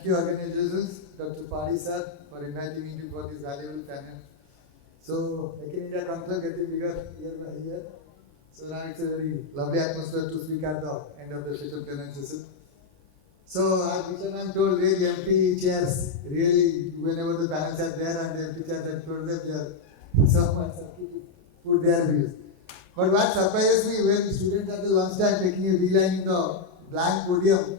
Thank you, organizers, Dr. Padi sir, for inviting me for this valuable panel. So, National Media Conclave getting bigger year by year. So now it's a very lovely atmosphere to speak at the end of the special plenary session. So, as I'm told, really empty chairs, really, whenever the panels are there and the empty chairs, I told them they are so much happy to put their views. But what surprises me when students at the lunchtime taking a beeline in the blank podium,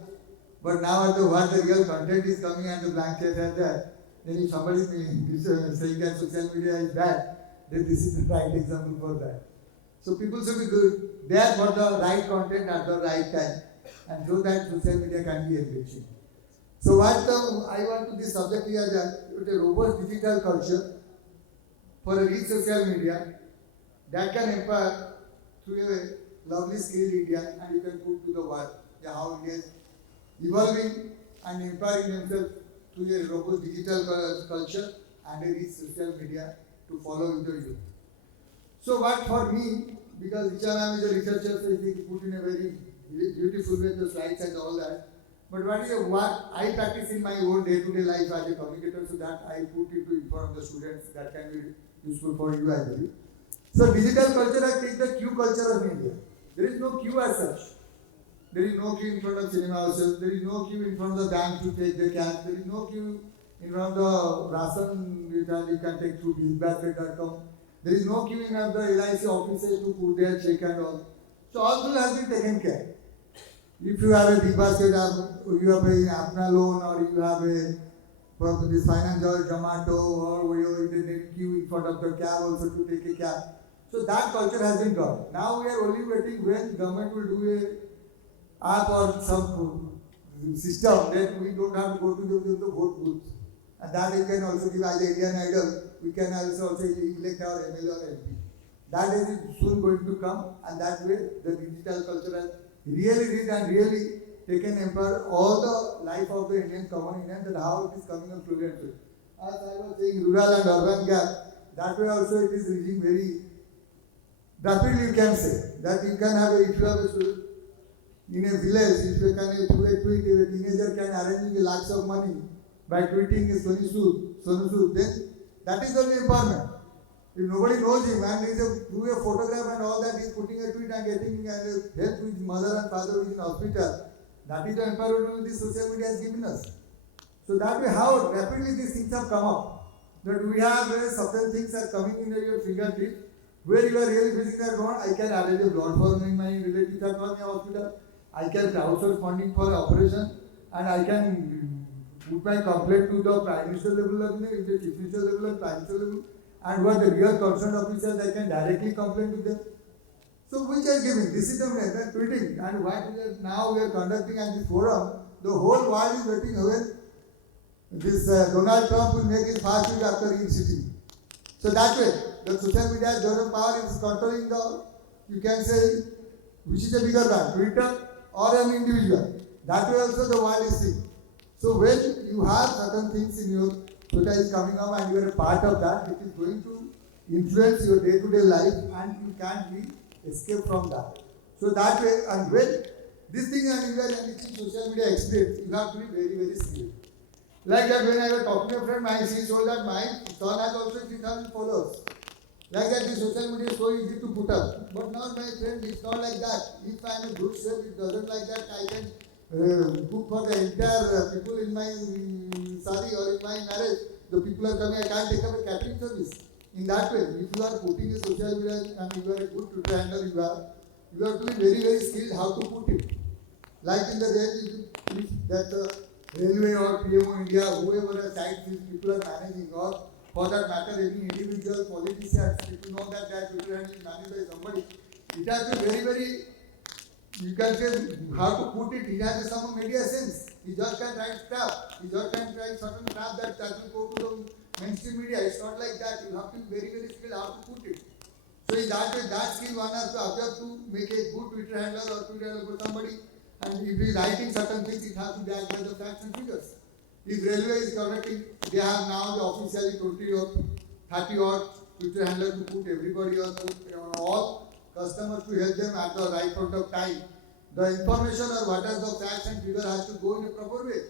but now at the what the real content is coming and the blank chairs are there, then if somebody is saying that social media is bad, then this is the right example for that. So people should be good there for the right content at the right time, and so that social media can be enriching. So what I want to this subject here is that a robust digital culture for a rich social media that can empower through a lovely skilled India, and you can put to the world how India is evolving and empowering themselves through a robust digital culture and a rich social media to follow with the youth. So what for me, because Richard is a researcher, so he put in a very beautiful way the slides and all that. But what I practice in my own day-to-day life as a communicator, so that I put it to inform the students that can be useful for you, I believe. So digital culture, I take the queue culture of India. There is no queue as such. There is no queue in front of cinema houses. There is no queue in front of the bank to take the cash. There is no queue in front of the ration you can take through BillBasket.com. There is no queue in front of the LIC offices to put their check and all. So all those has been taken care. If you have a BillBasket, you have a Apna loan, or you have a this finance or Zomato, or you internet queue in front of the cab also to take a cab. So that culture has been gone. Now we are only waiting when government will do a app or some system, then we don't have to go to the vote booth. And that you can also give as an Indian Idol, we can also elect our MLA or MP. That is soon going to come, and that way the digital culture has really rich and really taken empower all the life of the Indian common Indian, that how it is coming on fluently. As I was saying, rural and urban gap, that way also it is reaching very rapidly. You can say that you can have if you have in a village, if you can through a tweet, a teenager can arrange lakhs of money by tweeting a Sonu Sood, then that is only empowerment. If nobody knows him and he is through a photograph and all that, he is putting a tweet and getting help with his mother and father who is in hospital, that is the empowerment this social media has given us. So that way how rapidly these things have come up. That we have certain things are coming in your fingertip, where you are really visiting at home. I can arrange a blood for my relatives at one hospital. I can outsource funding for operation, and I can put my complaint to the Prime Minister level, the Chief Minister level, and Prime Minister level, and what the real concerned officers, I can directly complain to them. So which are giving? This is the tweeting, and what we are conducting at this forum, the whole world is waiting when this Donald Trump will make his fast speech after in city. So that way, the social media donor power is controlling the, you can say, which is a bigger brand, Twitter or an individual. That way also the world is seeing. So when you have certain things in your Twitter is coming up and you are a part of that, it is going to influence your day-to-day life, and you can't be escape from that. So that way, and when this thing and you are enriching social media experience, you have to be very, very skilled. Like that, when I was talking to a friend, she told that my son has also 3,000 followers. Like that, the social media is so easy to put up. But now, my friend, it's not like that. If I am a good chef, it doesn't like that. I can cook for the entire people in my sari or in my marriage. The people are coming, I can't take up a catering service. In that way, if you are putting a social media and you are a good Twitter handler, you have to be very, very skilled how to put it. Like in the that railway or PMO India, whoever a site these people are managing, or for that matter, any individual politicians, if you know that Twitter handle is managed by somebody, it has to be very, very, you can say how to put it, it has some media sense. You just can't write stuff. You just can't write certain stuff that will go to the mainstream media. It's not like that. You have to be very, very skilled how to put it. So in that way, that skill one has to observe to make a good Twitter handler or Twitter handler for somebody. And if he is writing certain things, it has to be backed by the facts and figures. If railway is correcting, they have now the officially 20 or 30 odd Twitter handler to put everybody or all customers to help them at the right point of time. The information or what are the facts and figures has to go in a proper way.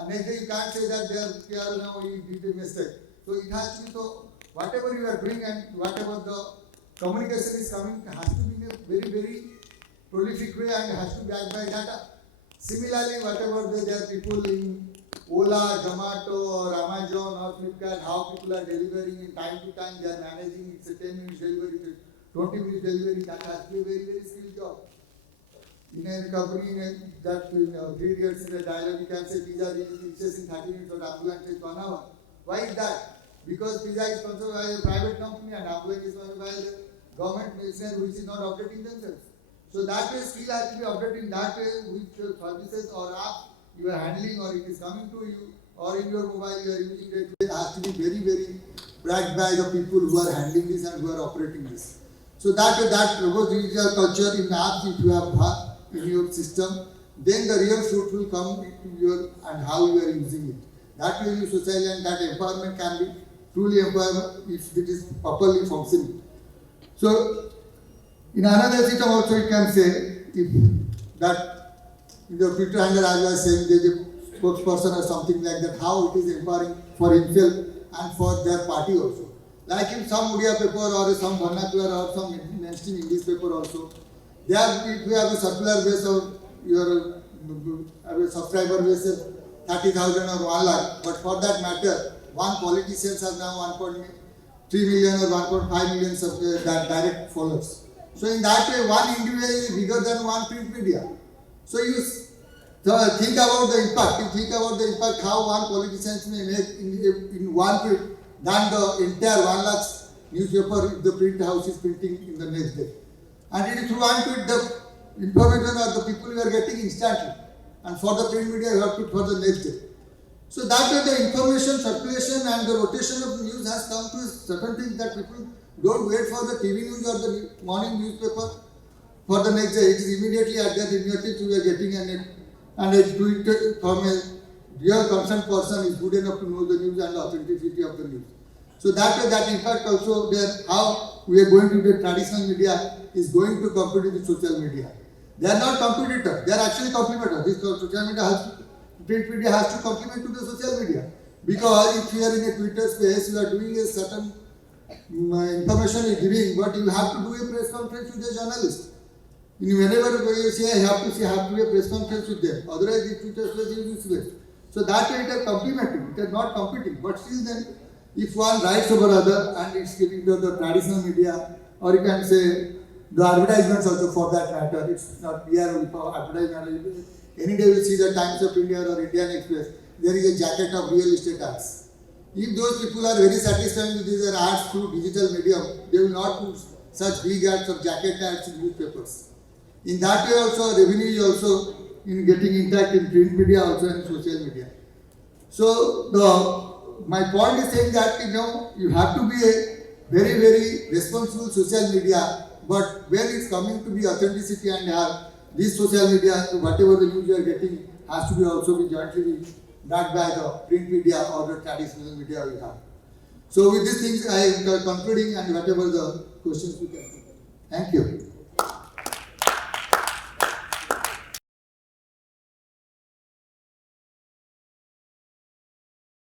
And next day you can't say that they are now you did a mistake. So it has to be, so whatever you are doing and whatever the communication is coming has to be in a very, very prolific way and has to be backed by data. Similarly, whatever there are people in Ola, Zomato or Amazon or Flipkart, how people are delivering in time to time, they are managing, it's a 10 minutes delivery, 20 minutes delivery, that has to be a very, very skilled job. In a company that 3 years in a dialogue, you can say pizza reaches in 30 minutes or ambulance takes 1 hour. Why is that? Because pizza is sponsored by a private company and ambulance is sponsored by the government ministry which is not updating themselves. So that way skill has to be updated in that way which services or app you are handling or it is coming to you or in your mobile you are using it. It has to be very, very backed by the people who are handling this and who are operating this. So that way that robust digital culture in apps if you have in your system, then the real fruit will come into your and how you are using it. That will be society and that empowerment can be truly empowerment if it is properly functioning. So in another system also you can say if that in the Twitter handle as I was saying there is a spokesperson or something like that, how it is empowering for himself and for their party also. Like in some media paper or some vernacular or some mainstream English paper also, they have, if you have a circular base of your have a subscriber base of 30,000 or 1 lakh, but for that matter, one politician has now 1.3 million or 1.5 million direct followers. So in that way, one individual is bigger than one print media. So you think about the impact. You think about the impact how one politician may make in one tweet than the entire 1 lakh newspaper if the print house is printing in the next day. And it is through one tweet the information or the people you are getting instantly. And for the print media you have to for the next day. So that way the information circulation and the rotation of the news has come to certain things that people don't wait for the TV news or the morning newspaper for the next day. It is immediately at their fingertips you are getting and a tweet from a real concerned person is good enough to know the news and the authenticity of the news. So that way that impact also there how we are going to the traditional media is going to compete with social media. They are not competitors, they are actually complementary. This social media has to, print media has to complement to the social media. Because if you are in a Twitter space, you are doing a certain information is giving, but you have to do a press conference with a journalist. Whenever you say, you have to do a press conference with them. Otherwise, the Twitter space is useless. So that way it is complementing, it is not competing. But still then, if one writes over other and it's getting to the traditional media, or you can say the advertisements also for that matter, it's not we are advertisement. Any day we see the Times of India or Indian Express, there is a jacket of real estate ads. If those people are very satisfied with these ads through digital medium, they will not put such big ads or jacket ads in newspapers. In that way also, revenue is also in getting intact in print media also and social media. So my point is saying that you have to be a very, very responsible social media, but when it's coming to be authenticity and have this social media, whatever the news you are getting has to be also be jointly backed by the print media or the traditional media we have. So with these things I am concluding and whatever the questions we can. Thank you.